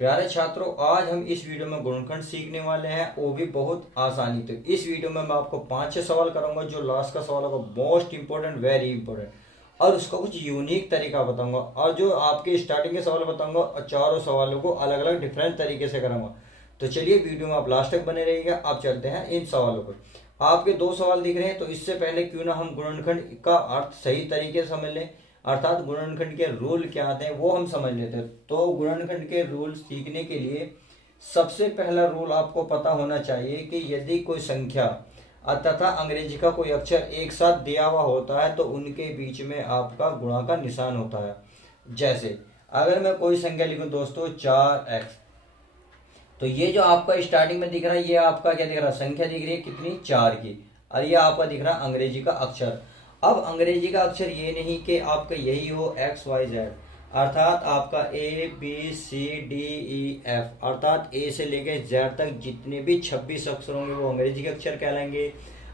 प्यारे छात्रों, आज हम इस वीडियो में गुणनखंड सीखने वाले हैं, वो भी बहुत आसानी। तो इस वीडियो में मैं आपको 5-6 सवाल करूंगा। जो लास्ट का सवाल होगा मोस्ट इंपॉर्टेंट, वेरी इंपॉर्टेंट, और उसका कुछ यूनिक तरीका बताऊंगा। और जो आपके स्टार्टिंग के सवाल बताऊंगा, और चारों सवालों को अलग अलग डिफरेंट तरीके से करूंगा। तो चलिए वीडियो में आप लास्ट तक बने रहिएगा। आप चलते हैं इन सवालों पर। आपके दो सवाल दिख रहे हैं, तो इससे पहले क्यों ना हम गुणनखंड का अर्थ सही तरीके से समझ लें, अर्थात गुणनखंड के रूल क्या आते हैं वो हम समझ लेते हैं। तो गुणनखंड के रूल सीखने के लिए सबसे पहला रूल आपको पता होना चाहिए कि यदि कोई संख्या तथा अंग्रेजी का कोई अक्षर एक साथ दिया हुआ होता है तो उनके बीच में आपका गुणा का निशान होता है। जैसे अगर मैं कोई संख्या लिखूं दोस्तों 4x, तो ये जो आपका स्टार्टिंग में दिख रहा है ये आपका क्या दिख रहा है, संख्या दिख रही है कितनी, 4 की। और ये आपका दिख रहा है अंग्रेजी का अक्षर। अब अंग्रेजी का अक्षर ये नहीं कि आपका यही हो XYZ, अर्थात आपका ABCDEF, अर्थात ए से लेके जेड तक जितने भी 26 अक्षर होंगे वो अंग्रेजी के अक्षर कहलाएंगे।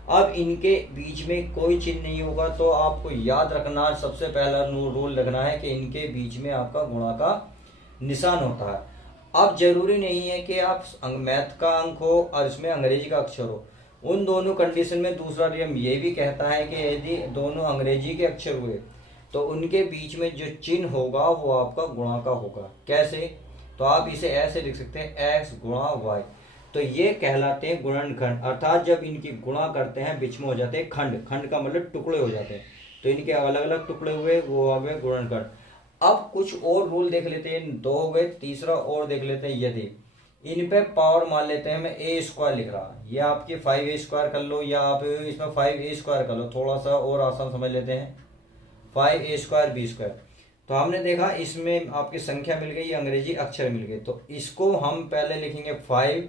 अब इनके बीच में कोई चिन्ह नहीं होगा, तो आपको याद रखना, सबसे पहला रूल रखना है कि इनके बीच में आपका गुणा का निशान होता है। अब जरूरी नहीं है कि आप मैथ का अंक हो और इसमें अंग्रेजी का अक्षर हो। उन दोनों कंडीशन में दूसरा नियम ये भी कहता है कि यदि दोनों अंग्रेजी के अक्षर हुए तो उनके बीच में जो चिन्ह होगा वो आपका गुणा का होगा। कैसे? तो आप इसे ऐसे लिख सकते हैं x गुणा y। तो ये कहलाते हैं गुणनखंड, अर्थात जब इनकी गुणा करते हैं बीच में हो जाते हैं खंड। खंड का मतलब टुकड़े हो जाते हैं, तो इनके अलग अलग टुकड़े हुए वो हो गए गुणनखंड। अब कुछ और रूल देख लेते हैं, दो हो गए, तीसरा और देख लेते हैं। यदि इन पे पावर मान लेते हैं, मैं ए स्क्वायर लिख रहा, ये आपके 5a स्क्वायर कर लो या आप इसमें 5a स्क्वायर कर लो, थोड़ा सा और आसान समझ लेते हैं, 5a स्क्वायर b स्क्वायर। तो हमने देखा इसमें आपकी संख्या मिल गई, अंग्रेजी अक्षर मिल गए, तो इसको हम पहले लिखेंगे 5।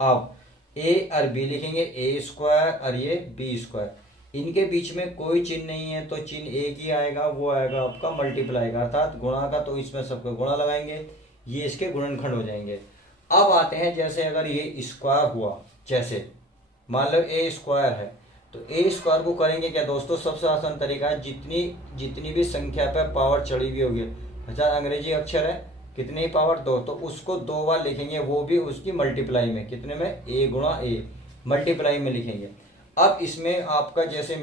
अब a और b लिखेंगे a स्क्वायर और ये b स्क्वायर। इनके बीच में कोई चिन्ह नहीं है तो चिन्ह एक ही आएगा, वो आएगा आपका मल्टीप्लाई का, अर्थात गुणा का। तो इसमें सबको गुणा लगाएंगे, ये इसके गुणनखंड हो जाएंगे। अब आते हैं, जैसे अगर ये स्क्वायर हुआ, जैसे मान लो ए स्क्वायर है, तो ए स्क्वायर को करेंगे क्या दोस्तों, सबसे आसान तरीका है, जितनी जितनी भी संख्या पर पावर चढ़ी हुई होगी, अच्छा अंग्रेजी अक्षर है कितनी पावर 2, तो उसको 2 बार लिखेंगे, वो भी उसकी मल्टीप्लाई में, कितने में, ए गुणा ए, मल्टीप्लाई में लिखेंगे। अब इसमें आपका जैसे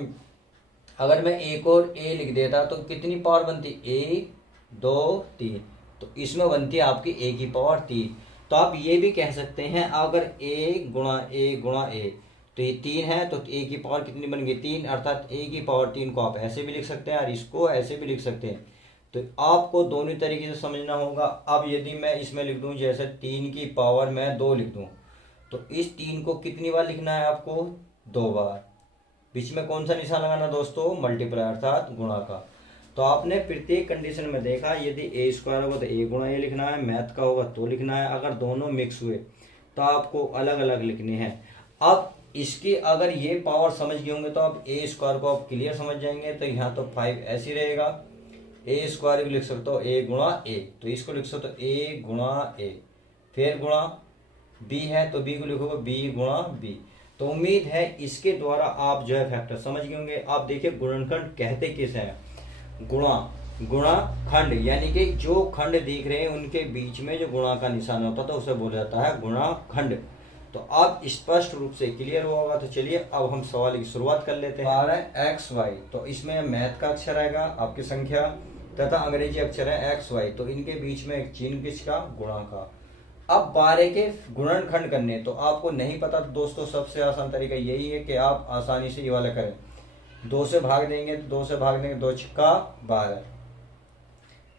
अगर मैं एक और ए लिख देता तो कितनी पावर बनती, 1 2 3, तो इसमें बनती है आपकी ए की पावर 3। तो आप ये भी कह सकते हैं अगर ए गुणा ए, तो ये 3 है, तो ए की पावर कितनी बन गई, 3, अर्थात ए की पावर 3 को आप ऐसे भी लिख सकते हैं और इसको ऐसे भी लिख सकते हैं। तो आपको दोनों तरीके से समझना होगा। अब यदि मैं इसमें लिख दूं जैसे 3 की पावर मैं 2 लिख दूं, तो इस 3 को कितनी बार लिखना है आपको, 2 बार। बीच में कौन सा निशान लगाना दोस्तों, मल्टीप्लाई, अर्थात गुणा का। तो आपने प्रत्येक कंडीशन में देखा, यदि ए स्क्वायर होगा तो ए गुणा ए लिखना है, मैथ का होगा तो लिखना है, अगर दोनों मिक्स हुए तो आपको अलग अलग लिखने हैं। अब इसकी अगर ये पावर समझ गए होंगे तो आप ए स्क्वायर को आप क्लियर समझ जाएंगे। तो यहाँ तो 5 ऐसे ही रहेगा, ए स्क्वायर को लिख सकते हो ए गुणा ए, तो इसको लिख सकते हो ए गुणा ए, फिर गुणा बी है तो बी को लिखोगे बी गुणा बी। तो उम्मीद है इसके द्वारा आप जो है फैक्टर समझ गए होंगे। आप देखिए गुणनखंड कहते किसे हैं, गुणा, गुणा खंड, यानी कि जो खंड दिख रहे हैं उनके बीच में जो गुणा का निशान होता था उसे बोला जाता है गुणा खंड। तो आप स्पष्ट रूप से क्लियर हुआ होगा। तो चलिए अब हम सवाल की शुरुआत कर लेते हैं। 12xy, तो इसमें मैथ का अक्षर आएगा आपकी संख्या तथा अंग्रेजी अक्षर है xy, तो इनके बीच में एक चिन्ह किसका, गुणा का। अब 12 के गुणनखंड करने, तो आपको नहीं पता तो दोस्तों सबसे आसान तरीका यही है कि आप आसानी से ये वाला करें, 2 से भाग देंगे तो 2 से भाग देंगे, 2 छक्का 12।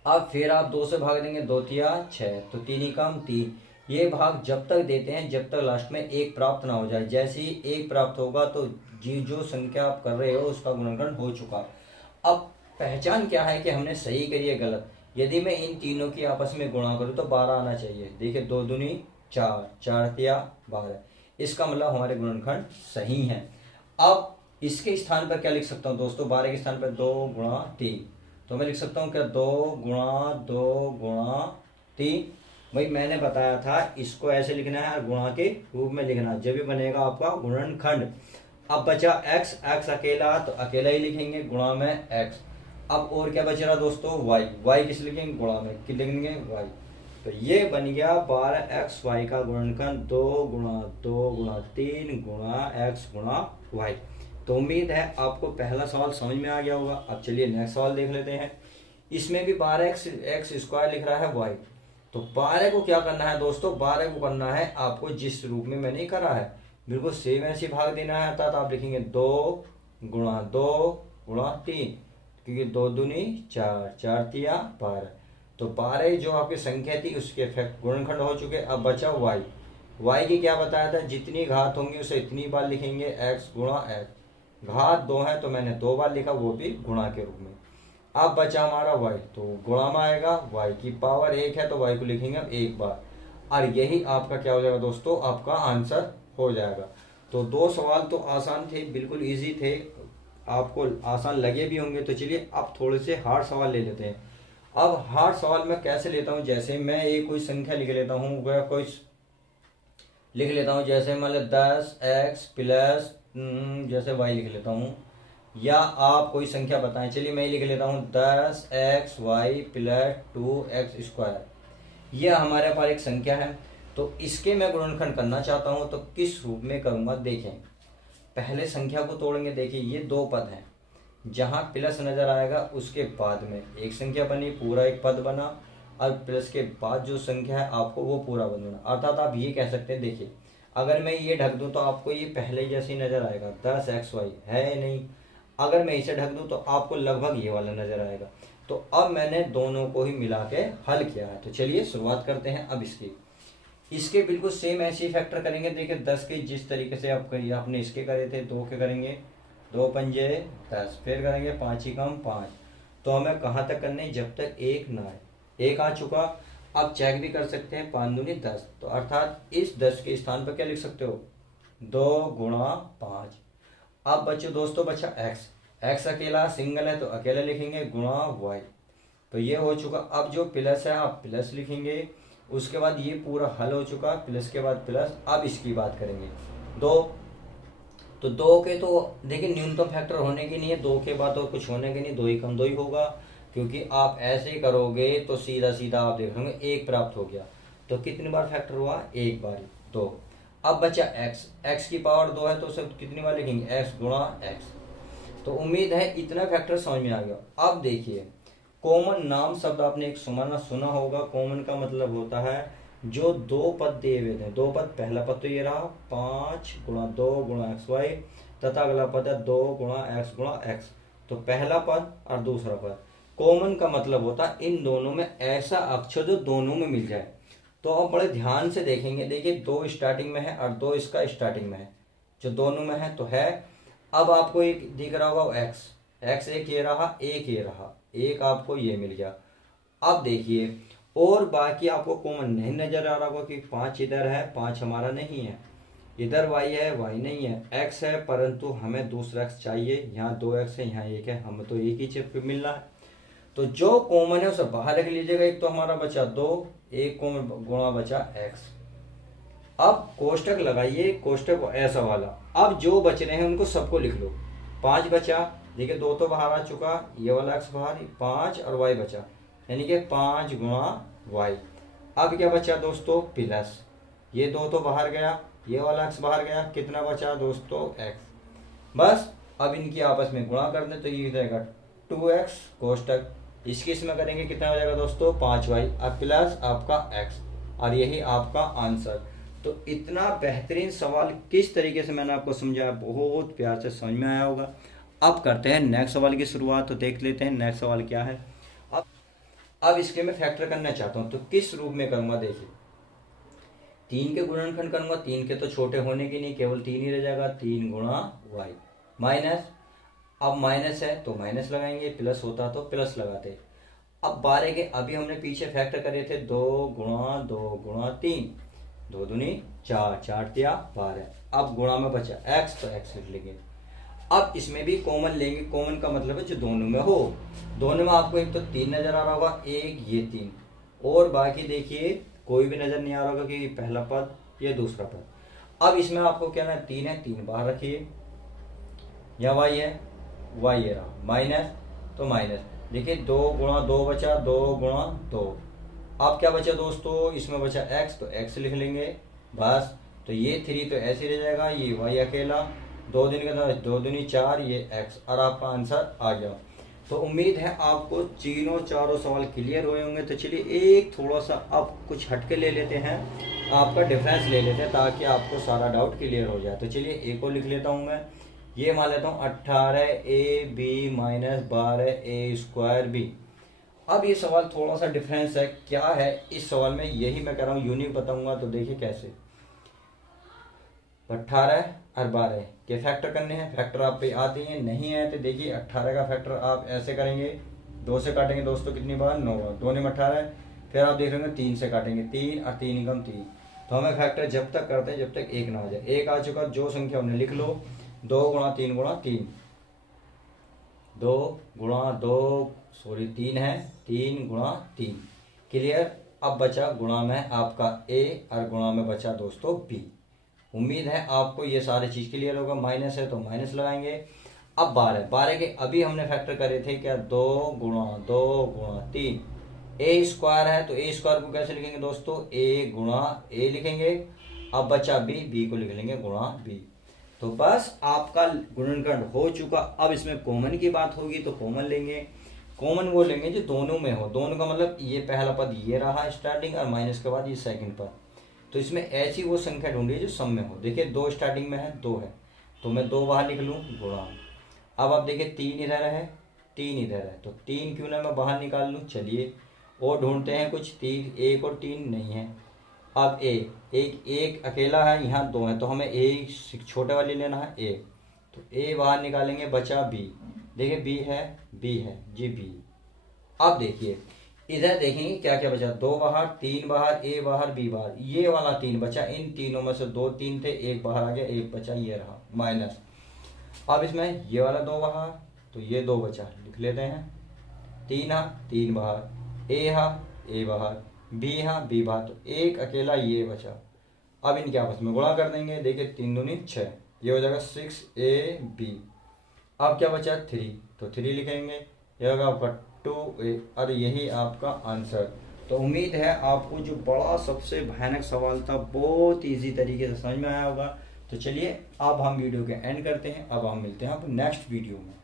अब फिर आप 2 से भाग देंगे, 2 तिया 6, तो 3 ही कम 3। ये भाग जब तक देते हैं जब तक लास्ट में 1 प्राप्त ना हो जाए। जैसे ही 1 प्राप्त होगा तो जी जो संख्या आप कर रहे हो उसका गुणनखंड हो चुका। अब पहचान क्या है कि हमने सही करी है गलत। यदि मैं इन तीनों की आपस में गुणा करूं तो 12 आना चाहिए। देखिए 2 दूनी 4, 4 तिया 12, इसका मतलब हमारे गुणनखंड सही हैं। अब इसके स्थान पर क्या लिख सकता हूँ दोस्तों, 12 के स्थान पर 2 गुणा 3, तो मैं लिख सकता हूँ क्या, 2 गुणा 2 गुणा 3। भाई मैंने बताया था इसको ऐसे लिखना है और गुणा के रूप में लिखना है, जब भी बनेगा आपका गुणनखंड। अब बचा x, x अकेला तो अकेला ही लिखेंगे गुणा में x। अब और क्या बच रहा दोस्तों, y, y किस लिखेंगे, गुणा में कि लिखेंगे y। तो ये बन गया 12xy का गुणनखंड 2 गुणा 2 गुणा 3 गुणा x गुणा y। तो उम्मीद है आपको पहला सवाल समझ में आ गया होगा। अब चलिए नेक्स्ट सवाल देख लेते हैं। इसमें भी 12x² लिख रहा है y। तो 12 को क्या करना है दोस्तों, 12 को करना है आपको जिस रूप में मैंने करा है बिल्कुल सेम ऐसे भाग देना है। अर्थात आप लिखेंगे 2 गुणा 2 गुणा 3, क्योंकि 2 दूनी 4, 4 तिया 12। तो 12 जो आपकी संख्या थी उसके गुणनखंड हो चुके। अब बचा y। y की क्या बताया था, जितनी घात होंगी उसे इतनी बार लिखेंगे x गुणा x। घात 2 है तो मैंने 2 बार लिखा, वो भी गुणा के रूप में। अब बचा हमारा y, तो गुणा में आएगा, y की पावर 1 है तो y को लिखेंगे अब 1 बार। और यही आपका क्या हो जाएगा दोस्तों, आपका आंसर हो जाएगा। तो 2 सवाल तो आसान थे, बिल्कुल इजी थे, आपको आसान लगे भी होंगे। तो चलिए अब थोड़े से हार्ड सवाल ले लेते हैं। अब हार्ड सवाल मैं कैसे लेता हूँ, जैसे मैं एक कोई संख्या लिख लेता हूँ, वह कोई लिख लेता हूँ, जैसे मतलब 10x प्लस जैसे y लिख लेता हूँ, या आप कोई संख्या बताएं। चलिए मैं लिख लेता हूँ 10xy प्लस 2x²। यह हमारे पास एक संख्या है, तो इसके मैं गुणनखंड करना चाहता हूँ, तो किस रूप में करूँगा देखें। पहले संख्या को तोड़ेंगे। देखिए ये 2 पद हैं, जहाँ प्लस नजर आएगा उसके बाद में एक संख्या बनी, पूरा एक पद बना, और प्लस के बाद जो संख्या है आपको वो पूरा पद बना। अर्थात आप ये कह सकते हैं, देखिए अगर मैं ये ढक दूं तो आपको ये पहले जैसे ही नजर आएगा, 10xy है नहीं। अगर मैं इसे ढक दूं तो आपको लगभग ये वाला नजर आएगा। तो अब मैंने दोनों को ही मिला के हल किया है। तो चलिए शुरुआत करते हैं अब इसके बिल्कुल सेम ऐसे ही फैक्टर करेंगे। देखिए 10 के जिस तरीके से आपने इसके करे थे, 2 के करेंगे, 2 पंजे 10, फिर करेंगे 5 ही कम 5। तो हमें कहाँ तक करने, जब तक 1 ना आए। 1 आ चुका, अब चेक भी कर सकते हैं, 5 दूनी 10। तो अर्थात इस 10 के स्थान पर क्या लिख सकते हो, 2 गुणा 5। अब बच्चों दोस्तों बचा x अकेला सिंगल है तो अकेला लिखेंगे, गुणा y। तो ये हो चुका। अब जो प्लस है आप प्लस लिखेंगे, उसके बाद ये पूरा हल हो चुका, प्लस के बाद प्लस। अब इसकी बात करेंगे 2। तो 2 के तो देखिए न्यूनतम फैक्टर होने की नहीं है, 2 के बाद और कुछ होने के नहीं, 2 ही कम 2 ही होगा, क्योंकि आप ऐसे ही करोगे तो सीधा सीधा आप देख रहे 1 प्राप्त हो गया। तो कितनी बार फैक्टर हुआ, 1 बार, 2। अब बचा x की पावर 2 है तो सब कितनी बार लिखेंगे, x गुणा x। तो उम्मीद है इतना फैक्टर समझ में आ गया। अब देखिए कॉमन नाम शब्द आपने एक सुना होगा। कॉमन का मतलब होता है जो 2 पद दिए हुए थे, 2 पद, पहला पद तो ये रहा 5 गुणा 2 गुणा xy, तथा अगला पद है 2 गुणा x गुणा x। तो पहला पद और दूसरा पद। कॉमन का मतलब होता है इन दोनों में ऐसा अक्षर जो दोनों में मिल जाए। तो आप बड़े ध्यान से देखेंगे, देखिए 2 स्टार्टिंग में है और 2 इसका स्टार्टिंग में है, जो दोनों में है तो है। अब आपको एक दिख रहा होगा x एक ये रहा, एक ये रहा, एक आपको ये मिल गया। अब देखिए और बाकी आपको कॉमन नहीं नजर आ रहा होगा कि 5 इधर है, 5 हमारा नहीं है, इधर y है, y नहीं है, x है, परंतु हमें दूसरा x चाहिए। यहाँ 2x है, यहाँ 1 है, हमें तो एक ही चिप पे मिलना है। तो जो कॉमन है उसे बाहर रख लीजिएगा। एक तो हमारा बचा 2, एक कॉमन गुणा बचा x। अब कोष्टक लगाइए, कोष्टक ऐसा वाला। अब जो बच रहे हैं उनको सबको लिख लो। 5 बचा, देखिए 2 तो बाहर आ चुका, ये वाला x बाहर, 5 और y बचा, यानी कि 5 गुणा y। अब क्या बचा दोस्तों, प्लस, ये 2 तो बाहर गया, ये वाला x बाहर गया, कितना बचा दोस्तों, x। बस अब इनकी आपस में गुणा कर दें तो ये जाएगा 2x कोष्टक। इसकी इसमें करेंगे कितना हो जाएगा दोस्तों, 5y, अब प्लस आपका x, और यही आपका आंसर। तो इतना बेहतरीन सवाल किस तरीके से मैंने आपको समझाया, बहुत प्यार से समझ में आया होगा। अब करते हैं नेक्स्ट सवाल की शुरुआत। तो देख लेते हैं नेक्स्ट सवाल क्या है। अब इसके मैं फैक्टर करना चाहता हूं, तो किस रूप में करूंगा। देखिए 3 के गुणनखंड करूंगा, 3 के तो छोटे होने की नहीं, केवल 3 ही रह जाएगा, 3 गुणा y माइनस। अब माइनस है तो माइनस लगाएंगे, प्लस होता तो प्लस लगाते। अब 12 के अभी हमने पीछे फैक्टर करे थे, 2 गुणा 3, 2 दूनी 4, 4 तिया 12। अब गुणा में बचा x, तो x लिख लेंगे। अब इसमें भी कॉमन लेंगे। कॉमन का मतलब है जो दोनों में हो। दोनों में आपको एक तो 3 नजर आ रहा होगा, एक ये 3, और बाकी देखिए कोई भी नजर नहीं आ रहा होगा कि पहला पद ये दूसरा पद। अब इसमें आपको क्या है, 3 है, 3 बाहर रखिए, या y है, y ये रहा, माइनस तो माइनस। देखिए 2 गुणा 2 बचा, 2 गुणा 2, अब क्या बचा दोस्तों, इसमें बचा x, तो x लिख लेंगे बस। तो ये 3 तो ऐसे रह जाएगा, ये y अकेला, 2 दिन के अंदर 2 दूनी 4, ये x, और आपका आंसर आ गया। तो उम्मीद है आपको चारों सवाल क्लियर हुए होंगे। तो चलिए एक थोड़ा सा अब कुछ हटके ले लेते हैं, आपका डिफरेंस ले लेते हैं ताकि आपको सारा डाउट क्लियर हो जाए। तो चलिए एक और लिख लेता हूँ मैं, ये मान लेता हूँ 18ab माइनस 12a²b। अब ये सवाल थोड़ा सा डिफरेंस है, क्या है इस सवाल में यही मैं कह रहा हूँ, यूनिक बताऊंगा। तो देखिए कैसे, 18 और 12 के फैक्टर करने हैं। फैक्टर आप पे आते हैं, नहीं है तो देखिए 18 का फैक्टर आप ऐसे करेंगे, 2 से काटेंगे दोस्तों कितनी बार, 9 बार, 2 में 18। फिर आप देख रहे होंगे 3 से काटेंगे, 3 और 3 कम 3। तो हमें फैक्टर जब तक करते हैं जब तक 1 ना आ जाए। 1 आ चुका, जो संख्या हमने लिख लो, 2 गुणा 3 गुणा 3, 2 गुणा 2 सॉरी 3 है, 3 गुणा 3, क्लियर। अब बचा गुणा में आपका a और गुणा में बचा दोस्तों b। उम्मीद है आपको ये सारी चीज क्लियर होगा। माइनस है तो माइनस लगाएंगे। अब 12 के अभी हमने फैक्टर करे थे क्या, 2 गुणा 2 गुणा 3, a² है तो a² को कैसे लिखेंगे दोस्तों, a गुणा a लिखेंगे। अब बचा b को लिख लेंगे गुणा b। तो बस आपका गुणनखंड हो चुका। अब इसमें कॉमन की बात होगी तो कॉमन लेंगे, कॉमन वो लेंगे जो दोनों में हो। दोनों का मतलब ये पहला पद ये रहा स्टार्टिंग, और माइनस के बाद ये सेकंड पद। तो इसमें ऐसी वो संख्या ढूंढिए जो सम में हो। देखिए 2 स्टार्टिंग में है, 2 है, तो मैं 2 बाहर लिख लूँ गुणा। अब आप देखिए 3 इधर है, 3 इधर है, तो 3 क्यों ना मैं बाहर निकाल लूँ। चलिए और ढूंढते हैं कुछ, 3 1 और 3 नहीं है। अब एक अकेला है, यहाँ 2 है, तो हमें एक छोटे वाली लेना है a। तो a बाहर निकालेंगे, बचा b। देखिए b है जी b। अब देखिए इधर देखेंगे क्या क्या बचा, 2 बाहर, 3 बाहर, a बाहर, b बाहर, ये वाला 3 बचा। इन तीनों में से 2 3 थे, 1 बाहर आ गया, 1 बचा, ये रहा माइनस। अब इसमें ये वाला 2 बाहर, तो ये 2 बचा, लिख लेते हैं। 3 हा 3 बाहर, a हा a बाहर, b हा b बाहर, तो एक अकेला ये बचा। अब इनके आपस में गुणा कर देंगे। देखिए 3 दूनी 6, ये हो जाएगा 6ab। अब क्या बचा 3, तो 3 लिखेंगे, ये होगा आपका 2a, और यही आपका आंसर। तो उम्मीद है आपको जो बड़ा सबसे भयानक सवाल था बहुत इजी तरीके से समझ में आया होगा। तो चलिए अब हम वीडियो के एंड करते हैं। अब हम मिलते हैं नेक्स्ट वीडियो में।